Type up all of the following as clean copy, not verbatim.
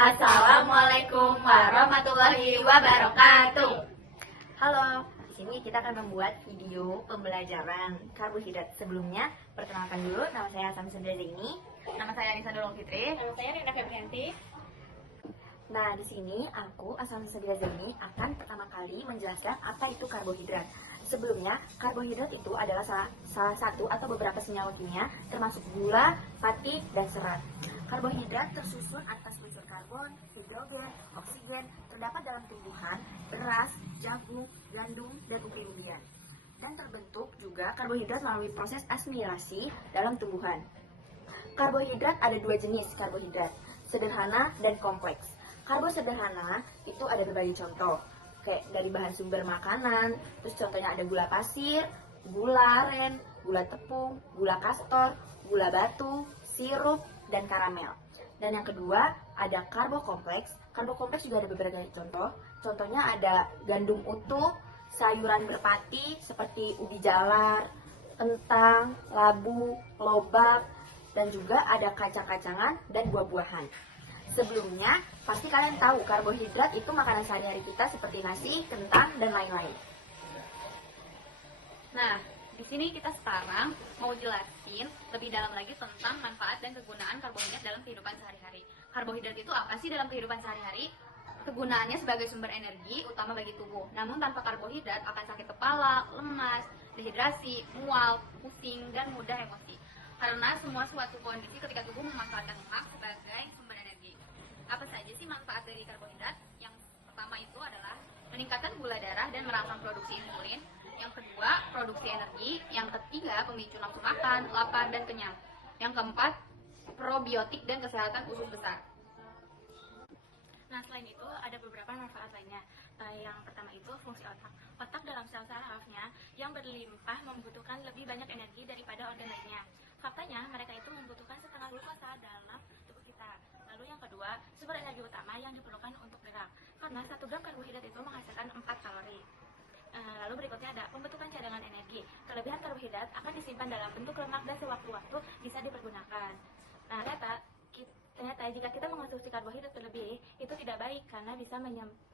Assalamualaikum warahmatullahi wabarakatuh. Halo, di sini kita akan membuat video pembelajaran karbohidrat. Sebelumnya, perkenalkan dulu, nama saya Samsul Zaini. Nama saya Anissa Dulung Fitri. Nama saya Rina Febrianti. Nah, di sini aku Samsul Zaini akan pertama kali menjelaskan apa itu karbohidrat. Sebelumnya, karbohidrat itu adalah salah satu atau beberapa senyawa kimia termasuk gula, fatih, dan serat. Karbohidrat tersusun atas unsur karbon, hidrogen, oksigen, terdapat dalam tumbuhan, beras, jagung, gandum, dan umbi-umbian. Dan terbentuk juga karbohidrat melalui proses asimilasi dalam tumbuhan. Karbohidrat ada dua jenis karbohidrat, sederhana dan kompleks. Karbo sederhana itu ada berbagai contoh, kayak dari bahan sumber makanan, terus contohnya ada gula pasir, gula aren, gula tepung, gula kastor, gula batu, sirup, dan karamel. Dan yang kedua ada karbo kompleks. Karbo kompleks juga ada beberapa contoh. Contohnya ada gandum utuh, sayuran berpati seperti ubi jalar, kentang, labu, lobak, dan juga ada kacang-kacangan dan buah-buahan. Sebelumnya, pasti kalian tahu karbohidrat itu makanan sehari-hari kita seperti nasi, kentang, dan lain-lain. Nah, di sini kita sekarang mau jelasin lebih dalam lagi tentang manfaat dan kegunaan karbohidrat dalam kehidupan sehari-hari. Karbohidrat itu apa sih dalam kehidupan sehari-hari? Kegunaannya sebagai sumber energi utama bagi tubuh. Namun tanpa karbohidrat akan sakit kepala, lemas, dehidrasi, mual, pusing, dan mudah emosi. Karena semua suatu kondisi ketika tubuh memanfaatkan lemak sebagai sumber energi. Apa saja sih manfaat dari karbohidrat? Yang pertama itu adalah meningkatkan gula darah dan merangsang produksi insulin. Yang kedua, produksi energi. Yang ketiga, pemicu nafsu makan, lapar, dan kenyang. Yang keempat, probiotik dan kesehatan usus besar. Nah, selain itu ada beberapa manfaat lainnya. Yang pertama itu fungsi otak. Otak dalam sel sarafnya yang berlimpah membutuhkan lebih banyak energi daripada organ lainnya. Faktanya, mereka itu membutuhkan setengah glukosa dalam tubuh kita. Lalu yang kedua, sumber energi utama yang diperlukan untuk gerak. Karena 1 gram karbohidrat itu menghasilkan 4 kalori. Lalu berikutnya ada pembentukan cadangan energi. Kelebihan karbohidrat akan disimpan dalam bentuk lemak dan sewaktu-waktu bisa dipergunakan. Nah, ternyata jika kita mengonsumsi karbohidrat berlebih, itu tidak baik karena bisa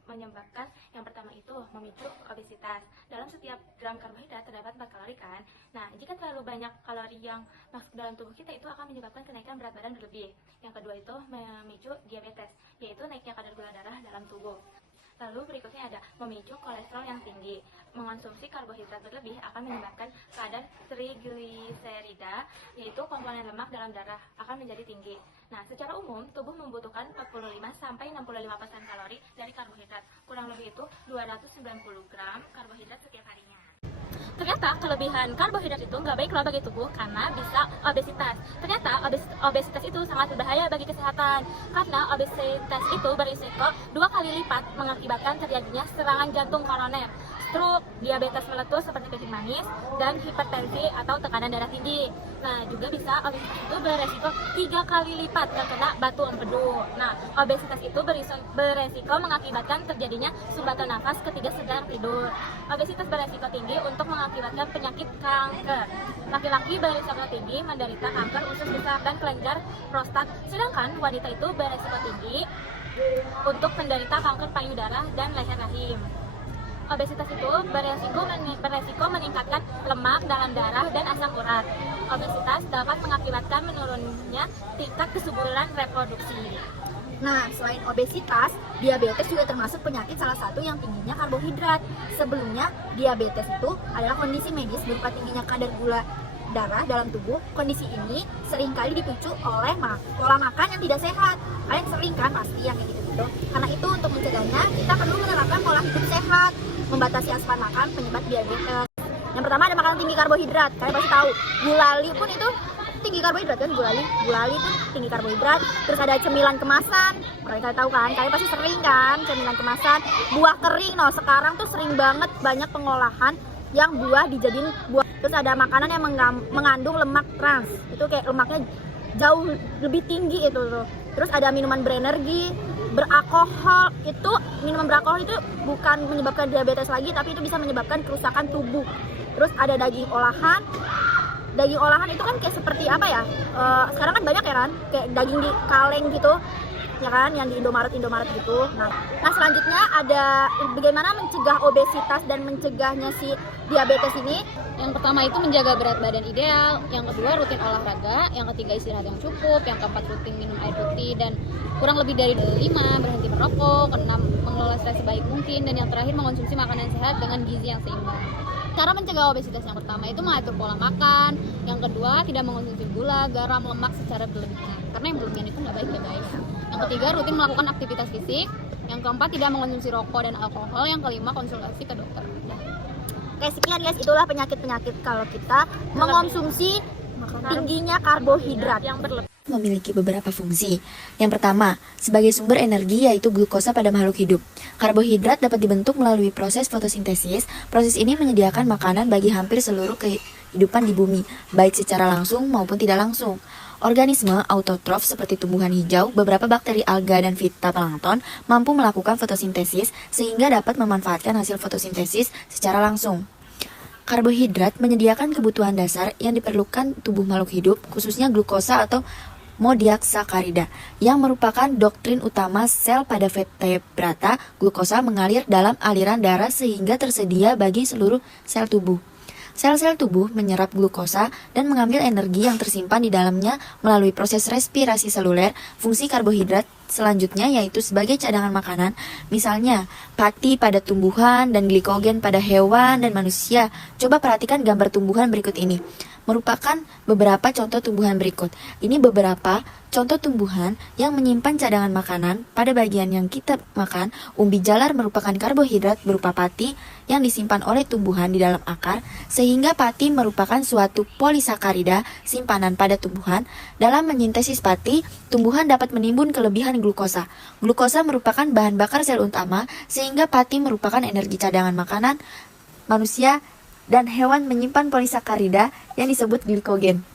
menyebabkan yang pertama itu memicu obesitas. Dalam setiap gram karbohidrat terdapat 4 kalori kan. Nah, jika terlalu banyak kalori yang masuk dalam tubuh kita itu akan menyebabkan kenaikan berat badan berlebih. Yang kedua itu memicu diabetes, yaitu naiknya kadar gula darah dalam tubuh. Lalu berikutnya ada memicu kolesterol yang tinggi. Mengonsumsi karbohidrat berlebih akan menyebabkan kadar trigliserida, yaitu komponen lemak dalam darah, akan menjadi tinggi. Nah, secara umum tubuh membutuhkan 45-65% kalori dari karbohidrat. Kurang lebih itu 290 gram karbohidrat setiap harinya. Ternyata kelebihan karbohidrat itu nggak baik bagi tubuh karena bisa obesitas. Ternyata obesitas itu sangat berbahaya bagi kesehatan karena obesitas itu berisiko 2 kali lipat mengakibatkan terjadinya serangan jantung koroner, stroke, diabetes meletus seperti kencing manis, dan hipertensi atau tekanan darah tinggi. Nah, juga bisa obesitas itu beresiko 3 kali lipat terkena batu empedu. Nah, obesitas itu beresiko mengakibatkan terjadinya sumbatan nafas ketika sedang tidur. Obesitas beresiko tinggi untuk mengakibatkan penyakit kanker. Laki-laki beresiko tinggi menderita kanker usus besar dan kelenjar prostat, sedangkan wanita itu beresiko tinggi untuk menderita kanker payudara dan leher rahim. Obesitas itu beresiko meningkatkan lemak dalam darah dan asam urat. Obesitas dapat mengakibatkan menurunnya tingkat kesuburan reproduksi. Nah, selain obesitas, diabetes juga termasuk penyakit salah satu yang tingginya karbohidrat. Sebelumnya, diabetes itu adalah kondisi medis berupa tingginya kadar gula darah dalam tubuh. Kondisi ini seringkali dipicu oleh pola makan yang tidak sehat. Kalian sering kan pasti yang kayak gitu-gitu. Karena itu untuk mencegahnya, kita perlu menerapkan pola hidup sehat, membatasi asupan makan penyebab diabetes. Yang pertama ada makanan tinggi karbohidrat. Kalian pasti tahu, gulali pun itu tinggi karbohidrat kan, gulali itu tinggi karbohidrat. Terus ada cemilan kemasan, kalian tahu kan, kalian pasti sering kan cemilan kemasan. Buah kering, sekarang tuh sering banget banyak pengolahan yang buah dijadiin buah. Terus ada makanan yang mengandung lemak trans, itu kayak lemaknya jauh lebih tinggi itu tuh. Terus ada minuman berenergi, beralkohol. Itu minuman beralkohol itu bukan menyebabkan diabetes lagi, tapi itu bisa menyebabkan kerusakan tubuh. Terus ada daging olahan. Daging olahan itu kan kayak seperti apa ya? Sekarang kan banyak ya kan, kayak daging di kaleng gitu. ya kan, yang di Indomaret gitu. Nah selanjutnya ada bagaimana mencegah obesitas dan mencegahnya si diabetes ini. Yang pertama itu menjaga berat badan ideal, yang kedua rutin olahraga, yang ketiga istirahat yang cukup, yang keempat rutin minum air putih dan kurang lebih dari 5, berhenti merokok, keenam mengelola stres sebaik mungkin, dan yang terakhir mengonsumsi makanan sehat dengan gizi yang seimbang. Cara mencegah obesitas yang pertama itu mengatur pola makan, yang kedua tidak mengonsumsi gula, garam, lemak secara berlebihan, karena yang berlebihan itu nggak baik ya guys. Yang ketiga rutin melakukan aktivitas fisik, yang keempat tidak mengonsumsi rokok dan alkohol, yang kelima konsultasi ke dokter. Oke, sekian guys, itulah penyakit-penyakit kalau kita mengonsumsi tingginya karbohidrat yang berlebih. Memiliki beberapa fungsi. Yang pertama, sebagai sumber energi yaitu glukosa pada makhluk hidup. Karbohidrat dapat dibentuk melalui proses fotosintesis. Proses ini menyediakan makanan bagi hampir seluruh kehidupan di bumi, baik secara langsung maupun tidak langsung. Organisme autotrof seperti tumbuhan hijau, beberapa bakteri alga dan fitoplankton mampu melakukan fotosintesis sehingga dapat memanfaatkan hasil fotosintesis secara langsung. Karbohidrat menyediakan kebutuhan dasar yang diperlukan tubuh makhluk hidup, khususnya glukosa atau modiosakarida, yang merupakan doktrin utama sel pada vertebrata. Glukosa mengalir dalam aliran darah sehingga tersedia bagi seluruh sel tubuh. Sel-sel tubuh menyerap glukosa dan mengambil energi yang tersimpan di dalamnya melalui proses respirasi seluler. Fungsi karbohidrat selanjutnya yaitu sebagai cadangan makanan, misalnya pati pada tumbuhan dan glikogen pada hewan dan manusia. Coba perhatikan gambar tumbuhan berikut ini. Merupakan beberapa contoh tumbuhan berikut. Ini beberapa contoh tumbuhan yang menyimpan cadangan makanan pada bagian yang kita makan. Umbi jalar merupakan karbohidrat berupa pati yang disimpan oleh tumbuhan di dalam akar, sehingga pati merupakan suatu polisakarida simpanan pada tumbuhan. Dalam menyintesis pati, tumbuhan dapat menimbun kelebihan glukosa. Glukosa merupakan bahan bakar sel utama, sehingga pati merupakan energi cadangan makanan. Manusia dan hewan menyimpan polisakarida yang disebut glikogen.